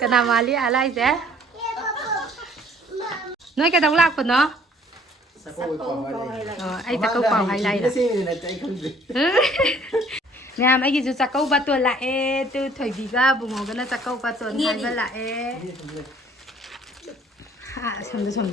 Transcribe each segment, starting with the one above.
Kana mali alai se. Nói cái đóng lạc của nó. Ai ta câu bảo hay lại đó. Nè mấy cái chú chắc câu bắt tuần lại từ thời vì ga bùng ngồi cái nó chắc câu bắt tuần hay lại. À xong rồi.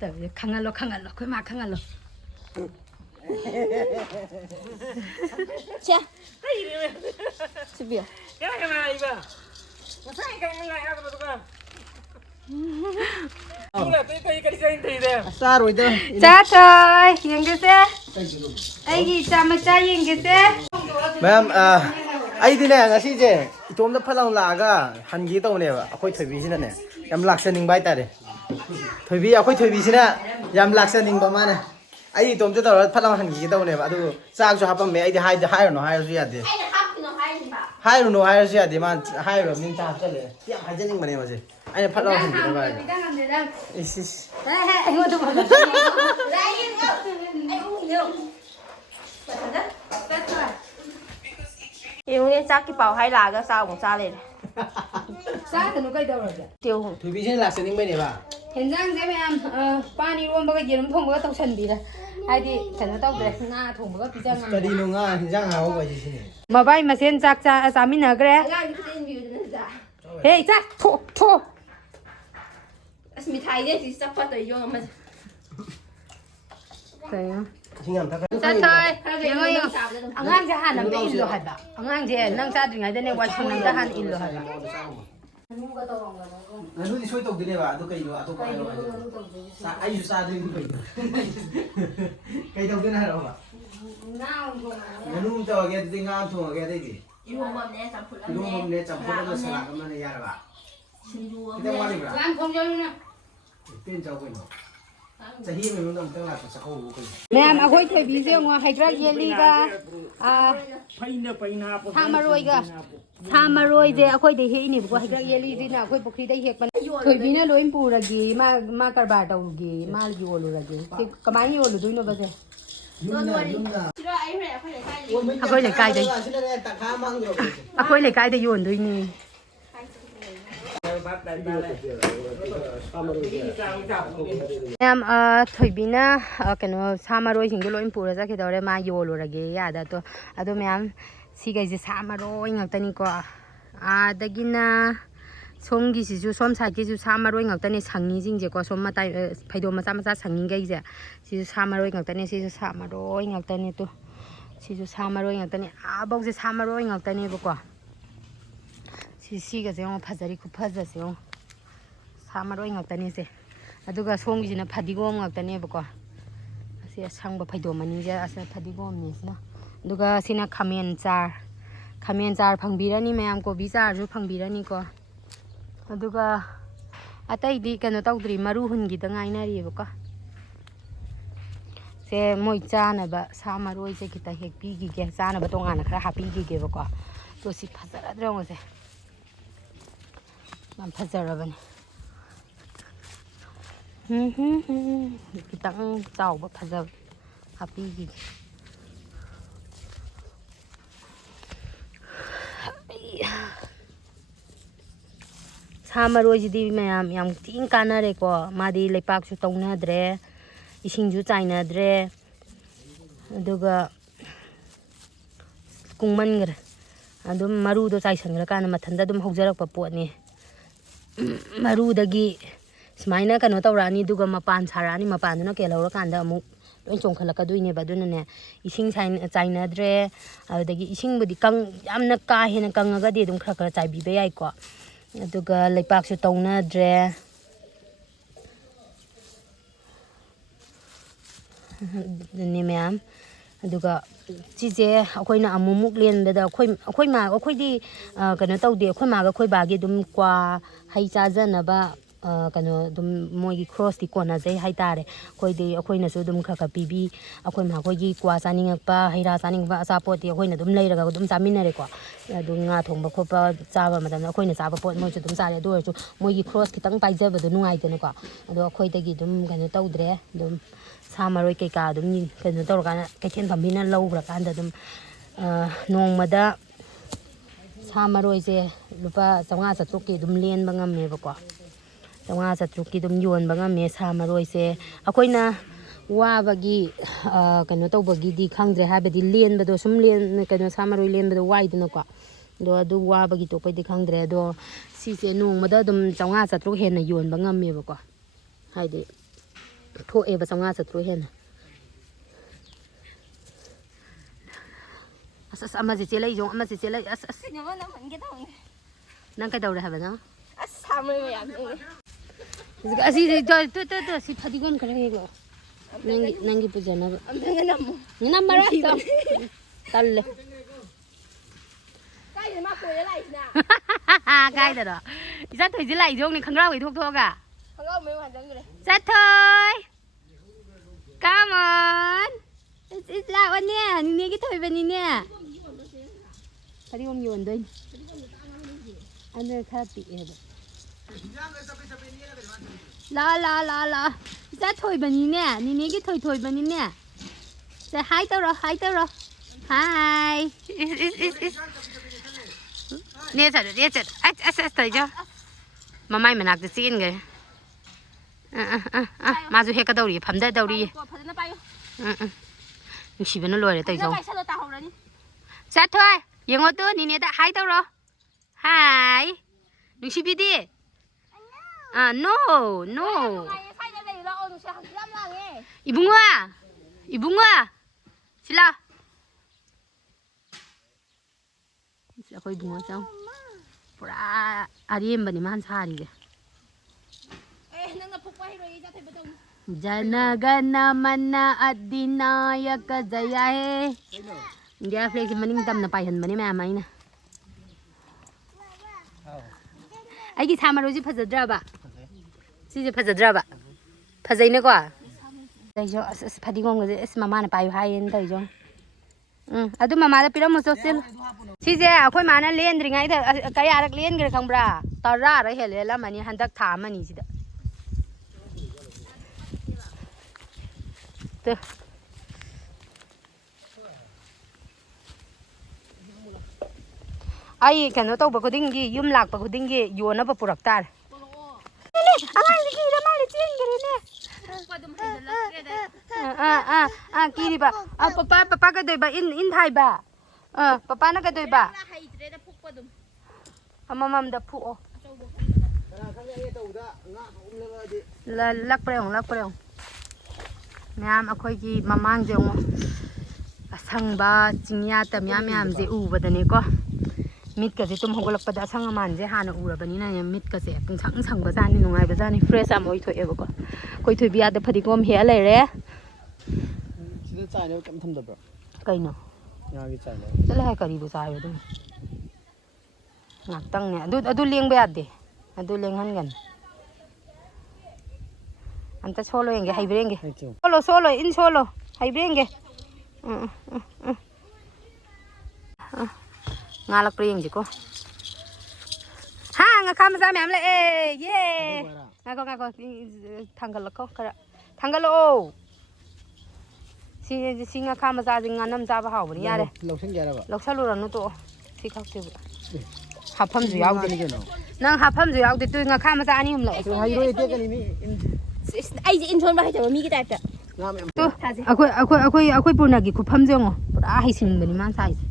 Tại vì khăng ăn lo, cái mà khăng ăn lo. Cha. Subir. Cái này bà. Nó sai cái này ra rồi các. Cái design thì đẹp. Xa rồi đó. Cha thôi, nhìn cái xe. Ai gì cha mà cha nhìn cái xe. Ma'am, ai đi nè, ngasi je. Itom da phalang laga hangi taw ne ba. Akhoi thoibi sina ne. Yam laksaning bai ta de. Thoibi akhoi thoibi sina yam laksaning ba ma ne. Ai itom da taw phalang hangi taw ne ba. Adu chak jo hapam me ai di hai no hai ru ya de. Hai ru no hai ru ya de ma hai ru nin cha chale. Ya hai janing bane ma je. Ai phalang hangi da ba. Is. Anh ngồi tụi mình. Yêu nghe chắc cái bảo hay là cái sao cũng xa lên. Sao thì nó cây đâu rồi? Tiêu hùng. Thoibi sina laksaning bai ne ba. Hiện giang thế em pani luôn bao cái gì nó không có tàu chân gì đây. Ai đi phải nó tàu về na thùng bao cái pizza Ka di no nga hinjang hawo ba ji sine. mà bay mà xem chắc cha mình ở cái hey chắc thô Mình thấy đấy thì sắp phát tới vô mà. Singam ta ka. cha thôi nhưng mà ang ang cha han làm in lo hạt ba ang ang cha nang cha đừng ngay đây này quan trọng nang cha han in lo hạt ba Nganu di soi tok dine ba adu kai lo atu kai lo sa ai su sa dine kai kai tok dine ha ba nganu to ge di nga thu ge dai di Yêu mầm nè chăm phụt lu mom ne cham pho na sa ka ma ne ya ba kita wani ba làm không cho luôn tin chau kai no sa hi me mong tang la sa ko kai nè em khối thời bí riêng ngoài hay ra yeli ga tham rồi ga tham rồi je khối để hi ni khối ra yeli di na khối pokri dai hek pan thời bí na loin pu ra gi ma karbar tau gi ma yo lo ra gi kamai yo lo dui no ba je khối lại cai đấy khối lại cai đấy yo dui ni em thời bí na cái nó tham rồi hình cái loin pu ra cái đó ma yo lo ra gi ya da to ado em si cái gì tham rồi ngak tani ko dagina somgi sisu som sa ki su samaroi ngak tani sangi jing je ko som ma tai phaido macha sangi gai je sisu samaroi ngak tani sisu samaroi ngak tani to sisu samaroi ngak tani abok je samaroi ngak tani bo ko si ga je ong phajari khu phaja se ong samaroi ngak tani se aduga somgi jina phadigom ngak tani bo ko asi sangba phaido mani je asa phadigom ni sna aduga sina khamen char phangbirani mayam ko bi char ju phangbirani ko aduga atai di kano tawdri maru hungi da ngainari ba ko se moi chana ba sa maroi se kita hek pi gi ge chana ba tongana khara happy gi ge ba ko to si phajara drong se mam phajara bani kitang chau ba phajar happy gi 사마로이지디 매am 양 띵 까나레고 마디 레팍수 똥나드레 이싱주 짜이나드레 아두가 꿍만그레 아둠 마루도 짜이상그라 까나 마탄다 둠 혹자락바 뽀니 마루다기 스마이나 까노 tawrani duga mapan sarani mapanuna kelawra kanda amuk loi chongkhalakadoine badunane ising chainadre adagi isingbudi kang yamna ka hena kangaga de dum khara khara chaibi be yai ko aduga leipak su tongnadre ni ma'am aduga chije akoina amumuk lenbeda akoi ma akoidi kano tawde akoi ma ga akoi bagi dum kwa hai chajana ba kano dum mogi cross di kona jai hai tare koidi akoina su dum khaka pibi akoi ma koigi kwa saningakpa haira saningba asapoti akoina dum leiraga dum chaminare ko adu nga thongba khopa chaba madam akoina chaba pot mo chu dum sare do chu mogi cross kitang paijaba du nungai tene ko adu akoidagi dum kano tawdre dum samaroi keika dum ni kano tawraka kaikhen phambina lowbra kanda dum nongmada ꯁꯥ ꯃꯔꯣꯏꯁꯦ ꯂꯨꯄꯥ 500 400ꯀꯤ ꯑꯗꯨꯝ ꯂꯦꯟꯕ ꯉꯝꯃꯦꯕꯀꯣ 500 400ꯀꯤ ꯑꯗꯨꯝ ꯌꯣꯟꯕ ꯉꯝꯃꯦ ꯁꯥ ꯃꯔꯣꯏꯁꯦ ꯑꯩꯈꯣꯏꯅ 와ꯕꯒꯤ ꯀꯩꯅꯣ ꯇꯧꯕꯒꯤꯗꯤ ꯈꯪꯗ꯭ꯔꯦ ꯍꯥꯏꯕꯗꯤ ꯂꯦꯟꯕꯗꯣ ꯁꯨꯝ ꯀꯩꯅꯣ ꯁꯥ ꯃꯔꯣꯏ ꯂꯦꯟꯕꯗꯣ ꯋꯥꯏꯗꯅꯀꯣ ꯑꯗꯣ ꯑꯗꯨ 와ꯕꯒꯤ ꯇꯣꯛꯄꯩꯗꯤ ꯈꯪꯗ꯭ꯔꯦ ꯑꯗꯣ ꯁꯤꯁꯦ ꯅꯣꯡꯃꯗ ꯑꯗꯨꯝ 500 700 ꯍꯦꯟꯅ ꯌꯣꯟꯕ ꯉꯝꯃꯦꯕꯀꯣ ꯍꯥꯏꯗꯤ ꯊꯣꯛꯑꯦꯕ 500 700 ꯍꯦꯟꯅ ꯑꯁ ꯑꯃꯁꯦ ꯆꯦꯜꯂꯛꯏꯖꯣ ꯑꯃꯁꯦ ꯆꯦꯜꯂꯛꯏ ꯑꯁ ꯅꯪ ꯀꯩꯗꯧꯔꯦ ꯍꯥꯏꯕꯅꯣ ꯑꯁ ꯁꯥꯃꯔꯣꯏ ꯃꯌꯥꯝ ꯑꯁꯤꯁꯦ ꯁꯤ ꯐꯗꯤꯒꯣꯝ ꯈꯔ ꯍꯦꯛꯂꯣ ꯅꯪꯒꯤ ꯄꯨꯖꯅꯕ ꯑꯝꯇꯪꯒ ꯅꯝꯃꯨ ꯅꯝꯃꯔꯣꯏ ꯇꯜꯂꯦ ꯀꯥꯏꯗ ꯃꯥ ꯀꯣꯏꯔ ꯂꯥꯛꯏꯁꯤꯅ ꯀꯥꯏꯗꯅꯣ ꯏꯆꯥꯊꯣꯏꯁꯦ ꯂꯥꯛꯏꯖꯣꯡꯅꯦ ꯈꯪꯒ꯭ꯔꯥꯎ ꯊꯣꯛꯑꯒ ꯈꯪꯒꯥꯎ ꯃꯌꯨꯝ ꯍꯟꯖꯟꯈ꯭ꯔꯦ ꯆꯠꯊꯣꯏ come on ꯂꯥꯛꯑꯣꯅꯦ ꯅꯤꯅꯦꯒꯤ ꯊꯣꯏꯕꯅꯤꯅꯦ ꯐꯗꯤꯒꯣꯝ ꯌꯣꯟꯗꯣꯏꯅꯤ ꯑꯗꯨ ꯈꯔ ꯄꯤꯛꯑꯦꯕ ꯂꯥ 이자 ꯊꯣꯏꯕꯅꯤꯅꯦ ꯅꯤꯅꯦꯒꯤ ꯊꯣꯏꯕꯅꯤꯅꯦ 자 하이 떨어 하이 내자로 아싸 이제 마마이 만학도 찌인게 마주 해가더리 밤다더리 ꯐꯖꯅ ꯄꯥꯏꯌꯨ 누시변을 놓아야 돼 이제 ꯄꯥꯏꯁꯜꯂ ꯇꯥꯍꯧꯔꯅꯤ 자 토이 영어도 니네다 하이 떨어 하이 누시비디 no 사이다 내리라 누시 한lam랑해 이붕아 실라 거의 붕어 짱 보라 아리엠바니 만 살이게 에 너가 폭파해로 이자 대보정 जनगणमन अधिनायक जय हे इंडिया फ्लैग से मनिंग तमना पाइहनबने मैम आइना ꯑꯩꯒꯤ ꯁꯥ ꯃꯔꯣꯏꯁꯤ ꯐꯖꯗ꯭ꯔꯕ ꯁꯤꯁꯦ ꯐꯖꯗ꯭ꯔꯕ ꯐꯖꯩꯅꯦꯀꯣ ꯇꯩꯖꯣ ꯑꯁ ꯐꯗꯤꯒꯣꯝꯒꯁꯦ ꯑꯁ ꯃꯃꯥꯅ ꯄꯥꯏꯌꯨ ꯍꯥꯏꯌꯦꯅ ꯇꯩꯖꯣ ꯑꯗꯨ ꯃꯃꯥꯗ ꯄꯤꯔꯝꯃꯨ ꯆꯣꯠꯁꯤꯜ ꯁꯤꯁꯦ ꯑꯩꯈꯣꯏ ꯃꯥꯅ ꯂꯦꯟꯗ꯭ꯔꯤꯉꯩꯗ ꯀꯌꯥꯔꯛ ꯂꯦꯟꯈ꯭ꯔꯦ ꯈꯪꯕ꯭ꯔꯥ 10ꯔ ꯍꯦꯜꯂꯝꯃꯅꯤ ꯍꯟꯗꯛ ꯊꯥ ꯑꯃꯅꯤꯁꯤꯗ ꯑꯩ ꯀꯩꯅꯣ ꯇꯧꯕ ꯈꯨꯗꯤꯡꯒꯤ ꯌꯨꯝ ꯂꯥꯛꯄ ꯈꯨꯗꯤꯡꯒꯤ ꯌꯣꯟꯅꯕ ꯄꯨꯔꯛ ꯇꯥꯔꯦ ꯑꯉꯥꯡꯁꯤ ꯀꯤꯔ ꯃꯥꯜꯂꯦ ꯆꯦꯟꯈ꯭ꯔꯦꯅꯦ ꯀꯤꯔꯤꯕ ꯄꯄꯥ ꯀꯩꯗꯧꯕ ꯏꯟ ꯊꯥꯏꯕ ꯄꯄꯥꯅ ꯀꯩꯗꯧꯕ ꯍꯩꯇ꯭ꯔꯦꯗ ꯐꯨꯛꯄ ꯑꯗꯨꯝ ꯑꯃꯃꯝꯗ ꯐꯨꯛꯑꯣ ꯂꯛꯄ꯭ꯔ ꯌꯦꯡꯉꯣ ꯃꯌꯥꯝ ꯑꯩꯈꯣꯏꯒꯤ ꯃꯃꯥꯡꯁꯦ ꯌꯦꯡꯉꯣ ꯑꯁꯪꯕ ꯆꯤꯡꯌꯥꯇ ꯃꯌꯥꯝꯁꯦ ꯎꯕꯗꯅꯦꯀꯣ ꯃꯤꯠꯀꯁꯦ ꯇꯨꯝ ꯍꯧꯒꯠꯂꯛꯄꯗ ꯑꯁꯪ ꯑꯃꯥꯟꯁꯦ ꯍꯥꯟꯅ ꯎꯔꯕꯅꯤꯅ ꯃꯤꯠꯀꯁꯦ ꯄꯨꯡꯁꯪ ꯁꯪꯕꯖꯥꯠꯅꯤ ꯅꯨꯡꯉꯥꯏꯕꯖꯥꯠꯅꯤ ꯐ꯭ꯔꯦꯁ ꯌꯥꯝ ꯑꯣꯏꯊꯣꯛꯑꯦꯕꯀꯣ ꯑꯩꯈꯣꯏ ꯊꯣꯏꯕꯤꯌꯥꯗ ꯐꯗꯤꯒꯣꯝ ꯍꯦꯛꯑ ꯂꯩꯔꯦ ꯁꯤꯗ ꯆꯥꯏꯅꯕ ꯀꯩꯝ ꯊꯝꯗꯕ꯭ꯔꯣ ꯀꯩꯅꯣ ꯉꯥꯒꯤ ꯆꯥꯏꯅꯕ ꯆꯠꯂꯦ ꯍꯥꯏ ꯀꯔꯤꯕꯨ ꯆꯥꯏꯕ ꯑꯗꯨꯝ ꯉꯥꯛꯇꯪꯅꯦ ꯑꯗꯨ ꯂꯦꯡꯕ ꯌꯥꯗꯦ ꯑꯗꯨ ꯂꯦꯡꯍꯟꯒꯅꯤ ꯑꯝꯇ ꯁꯣꯜꯂꯣ ꯌꯦꯡꯒꯦ ꯍꯩꯕ꯭ꯔꯥ ꯌꯦꯡꯒꯦ ꯁꯣꯜꯂꯣ ꯏꯟ ꯁꯣꯜꯂꯣ ꯍꯩꯕ꯭ꯔꯥ ꯌꯦꯡꯒꯦ ꯉꯥꯜꯂꯛꯄ꯭ꯔꯥ ꯌꯦꯡꯁꯤꯀꯣ ꯉꯥꯈꯥ ꯃꯆꯥ ꯃꯌꯥꯝ ꯂꯛꯑꯦ ꯌꯦ ꯉꯥꯏꯈꯣ ꯊꯥꯡꯒꯠꯂꯛꯈꯣ ꯈꯔ ꯊꯥꯡꯒꯠꯂꯛꯑꯣ ꯁꯤ ꯉꯥꯈꯥ ꯃꯆꯥꯁꯦ ꯉꯥꯅꯝ ꯆꯥꯕ ꯍꯥꯎꯕꯅꯤ ꯌꯥꯔꯦ ꯂꯧꯁꯜꯂꯨꯔꯅꯨ ꯇꯣꯛꯑꯣ ꯁꯤ ꯈꯛꯇꯤꯕ ꯍꯥꯞꯐꯝꯁꯨ ꯌꯥꯎꯗꯦ ꯅꯪ ꯍꯥꯞꯐꯝꯁꯨ ꯌꯥꯎꯗꯦ ꯇꯨ ꯉꯥꯈꯥ ꯃꯆꯥ 2 3 ꯂꯛꯑꯦ ꯑꯩꯁꯦ ꯏꯟꯁꯣꯟꯕ ꯍꯩꯇꯕ ꯃꯤꯒꯤ ꯇꯥꯏꯞꯇ ꯑꯩꯈꯣꯏ ꯄꯨꯔꯅꯒꯤ ꯈꯨꯐꯝꯁꯦ ꯌꯦꯡꯉꯣ ꯄꯨꯔꯥ ꯍꯩꯁꯤꯡꯕꯅꯤ ꯃꯥꯅ ꯁꯥꯏꯁꯦ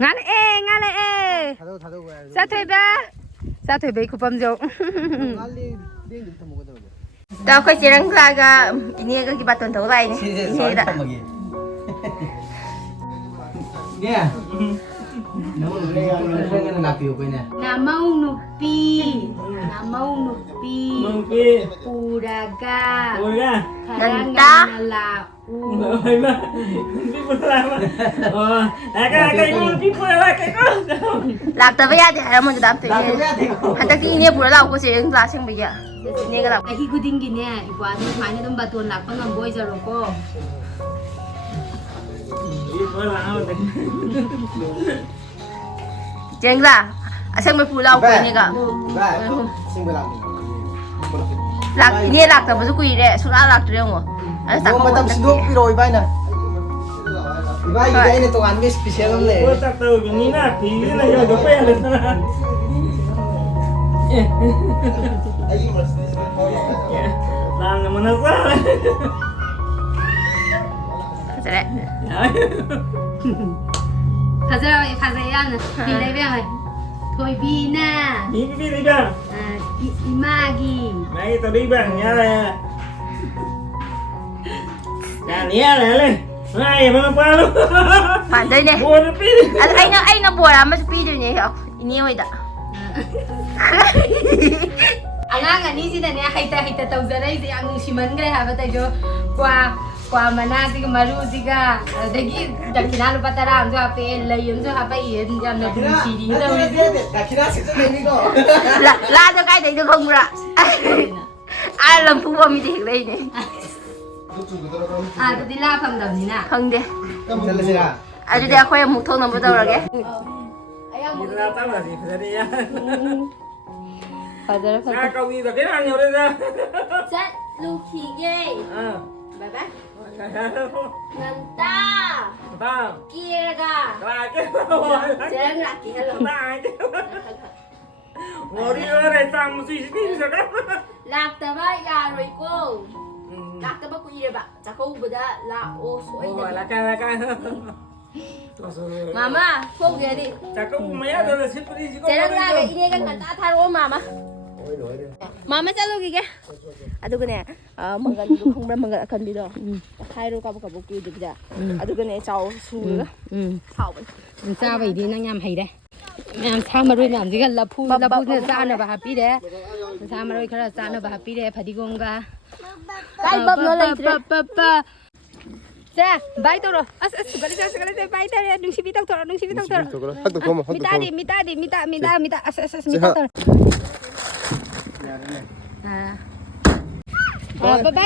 ꯉꯥꯜꯂꯛꯑꯦ ꯆꯥꯊꯣꯏꯕꯩ ꯈꯨꯐꯝꯁꯦ ꯇ ꯑꯩꯈꯣꯏ ꯆꯦꯔꯪꯂꯥꯒ ꯏꯅꯦꯒꯒꯤ ꯕꯥꯇꯣꯟ ꯇꯧ ꯂꯥꯛꯏꯅꯦ ꯏꯅꯦꯗ Namau nupi puraga Ganda lau ꯂꯥꯛꯇꯕ ꯌꯥꯗꯦ ꯍꯥꯏꯔꯝꯃꯣꯏꯗ ꯑꯝꯇ ꯍꯟꯗꯛꯇꯤ ꯏꯅꯦ ꯄꯨꯔ ꯂꯥꯛꯄ ꯆꯦꯔꯪꯂꯥ ꯁꯤꯡꯕꯒꯤ ꯏꯅꯦꯒ ꯂꯥꯛꯄ ꯆꯍꯤ ꯈꯨꯗꯤꯡꯒꯤꯅꯦ ꯏꯄ꯭ꯋꯥꯗꯤ ꯁꯨꯃꯥꯏꯅ ꯑꯗꯨꯝ ꯕꯥꯇꯣꯟ ꯂꯥꯛꯄ ꯉꯝꯕ ꯑꯣꯏꯖꯔꯣꯀꯣ ꯆꯦꯔꯪꯂꯥ ꯑꯁꯪꯕ ꯄꯨꯔ ꯂꯥꯛꯄ ꯏꯅꯦꯒ ꯏꯅꯦ ꯂꯥꯛꯇꯕꯁꯨ ꯀꯨꯏꯔꯦ ꯁꯨꯡꯂꯥꯛ ꯂꯥꯛꯇ꯭ꯔꯦ ꯌꯦꯡꯉꯣ ꯑꯗ ꯆꯥꯛꯀꯧꯕ ꯃꯇꯝ ꯁꯤꯟꯗꯣꯛꯄꯤꯔꯛꯑꯣ ꯏꯕꯥꯏꯅ 이바이가 이네 또 안게 스페셜 없네. 뭐 딱 떠오르고 니나 비리나 이거 빼야 되잖아. 나는 뭐나 사. 그래. 가자 가자야는 비레병 토이비나 비비비가. 이마기 Mày tao đi bằng nha là nhé lên ai mà qua luôn Phản đây này. buồn nó biết anh nó buồn lắm mà pi được nhỉ hả? Ini vậy đó. angang anisida haita tawzarai yang nusimangai haba tayo kwa manasiga marusiga dagi dakina lupa tara amjo ape layun jo haba yen jam na siri 나 기나 진짜 재미가. La cho cái đấy được không ạ? Ai làm phu bom thì đây này. ah tadi la pham dam ni na Không đi. 잘라지라. À tôi khoe một thôn làm bắt đầu rồi kìa. người ta tao là gì phải đi nha fazara ra câu gì là cái nào nhiều đây ra Rất lưu khí ghê. à Bye bye. Nganta ta kia ga. là cái rồi Sẽ là kia hello. ta chứ ngồi đi ở đây sang một suy nghĩ sao đó Lạc tờ ba ya rồi cô. Lạc tờ ba cô gì bạn? Chắc không bữa đó là ô sôi ôi là đấy. cái Mama, phô ghê đi. chả có mấy đứa là xếp đi chứ có Sẽ ra cái ini kan nganta tharo mama. Mama sao luôn kìa. Adugan에 망가지도 콩브라 망가 간비도 타이로 가보고 끼우자. adugan에 cháu 수가 사오번. cha vậy đi nang nham hay đấy em sao mà rồi làm gì gần là phu này ra nó bà happy đấy sao mà rồi khá là ra nó bà happy đấy phải đi gom ga Cái bắp nó lên trên. 자, 바이 떨어. 스가리 바이 떨어. 눈시 비딱 떨어. 학도 고마 학도 미따디. 미딱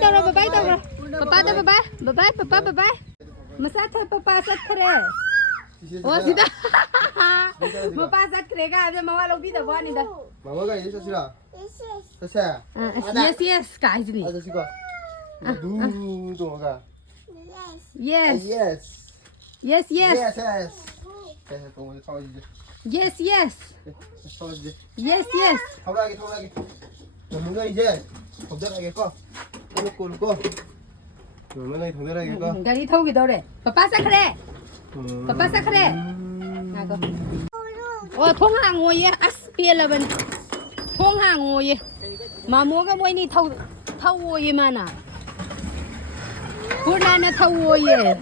떨어. 바이 떨어. 바바이. 마사 터 바바 삿 그래. 시다. 마바 삿 그래가 이제 마와 로비다 뭐하니다. 마마가 예서시라 됐어 yes 가이즈니. 아저씨가 누동아가 Yes. yes 됐어 동물 사와지지 사와지지 Yes. 타오라게 뭔가 이제 동들하게 꺼 놓고 뭔가 동들하게 꺼 가리 타오기 더래. 바바 삿 그래. 나고. 통항 오예 아스피엘라번 통항 오예 마모가 뭐니 타오 오예 많아 불나나 타오 오예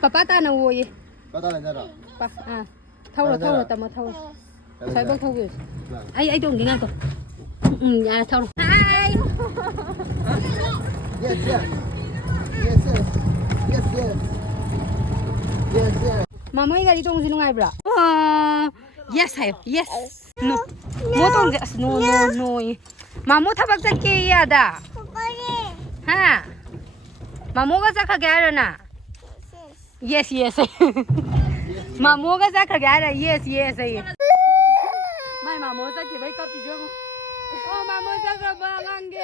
빠빠나 오예 빠다는 자라 타오라 따마 타오 살벌 타오 아이 좀 링한 거 야 타오라 아이 마모이 가리 동지 누가이브라 yes 하요 yes no 뭐 동지 no 마모 타박 잡게 야다 하 마모가 잡게 하려나 yes 마모가 잡게 하려 yes 마이 마모 잡게 왜 커피 줘 마모 잡게 봐 안게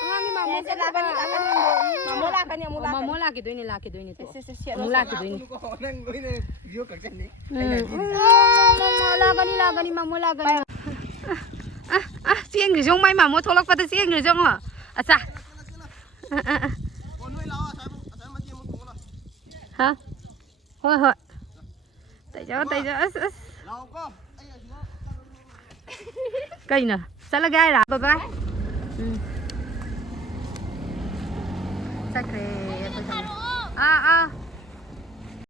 Ang mama sa laban ni laban mo. Mamula ka niya mula. Mamula ki doini laki doini to. Mula ki doini. Mamula gani mamula gani. Siang ni jong mai mamo tholak pa ta siang ni jong ha. Acha. Ha? Hoi. Tại cho cây nè. Sao là gai ra bye bye. Chắc kìa.